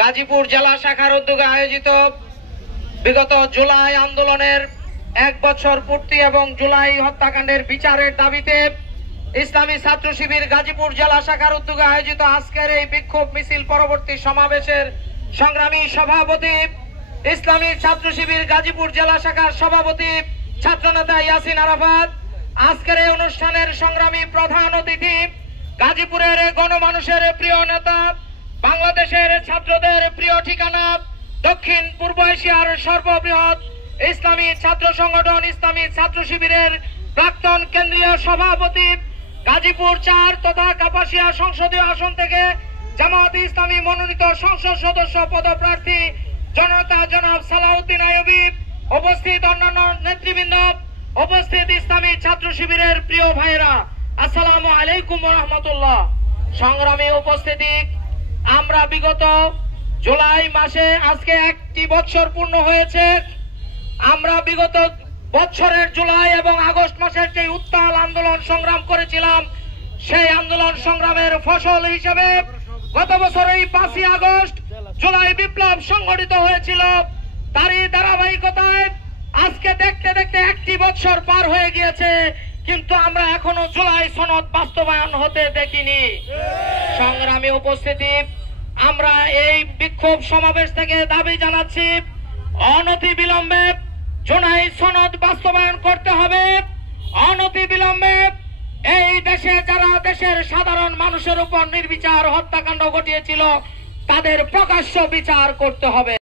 গাজীপুর জেলা শাখার উদ্যোগে আয়োজিত বিগত জুলাই আন্দোলনের 1 বছর পূর্তি এবং জুলাই হত্যাকাণ্ডের বিচারের দাবিতে ইসলামী ছাত্র শিবির গাজীপুর জেলা শাখার উদ্যোগে আয়োজিত আজকের এই বিক্ষোভ মিছিল পরবর্তী সমাবেশের সংগ্রামী সভাপতি ইসলামী ছাত্র শিবির গাজীপুর জেলা শাখার সভাপতি ছাত্রনেতা ইয়াসিন আরাফাত, আজকের এই অনুষ্ঠানের সংগ্রামী প্রধান অতিথি গাজীপুরের গণমানুষের প্রিয় নেতা, বাংলাদেশের ছাত্রদের প্রিয় ঠিকানা, দক্ষিণ পূর্ব এশিয়ার সর্ববৃহৎ ইসলামী ছাত্র সংগঠন ইসলামী ছাত্র শিবিরের প্রাক্তন কেন্দ্রীয় সভাপতি, গাজীপুর 4 তথা কাপাসিয়া সংসদীয় আসন থেকে জামায়াত ইসলামী মনোনীত সংসদ সদস্য পদপ্রার্থী জনতা জনাব সালাউদ্দিন আইয়ুবী, উপস্থিত অন্যান্য নেতৃবৃন্দ, উপস্থিত ইসলামী ছাত্র শিবিরের প্রিয় ভাইয়েরা, আসসালামু আলাইকুম ওয়া রাহমাতুল্লাহ। সংগ্রামী উপস্থিতি, আমরা বিগত জুলাই মাসে আজকে 1 বছর পূর্ণ হয়েছে। আমরা বিগত বছরের জুলাই এবং আগস্ট মাসের যে উত্তাল আন্দোলন সংগ্রাম করেছিলাম, সেই আন্দোলন সংগ্রামের ফসল হিসেবে গত বছর এই 5ই আগস্ট জুলাই বিপ্লব সংগঠিত হয়েছিল। তারই ধারাবাহিকতায় আজকে দেখতে দেখতে 1 বছর পার হয়ে গিয়েছে, কিন্তু আমরা এখনো জুলাই সনদ বাস্তবায়ন হতে দেখিনি। সংগ্রামী উপস্থিতি, আমরা এই বিক্ষোভ সমাবেশ থেকে দাবি জানাচ্ছি, অনতি বিলম্বে জুলাই সনদ বাস্তবায়ন করতে হবে। অনতি বিলম্বে এই দেশে যারা দেশের সাধারণ মানুষের উপর নির্বিচার হত্যাকাণ্ড ঘটিয়েছিল, তাদের প্রকাশ্য বিচার করতে হবে।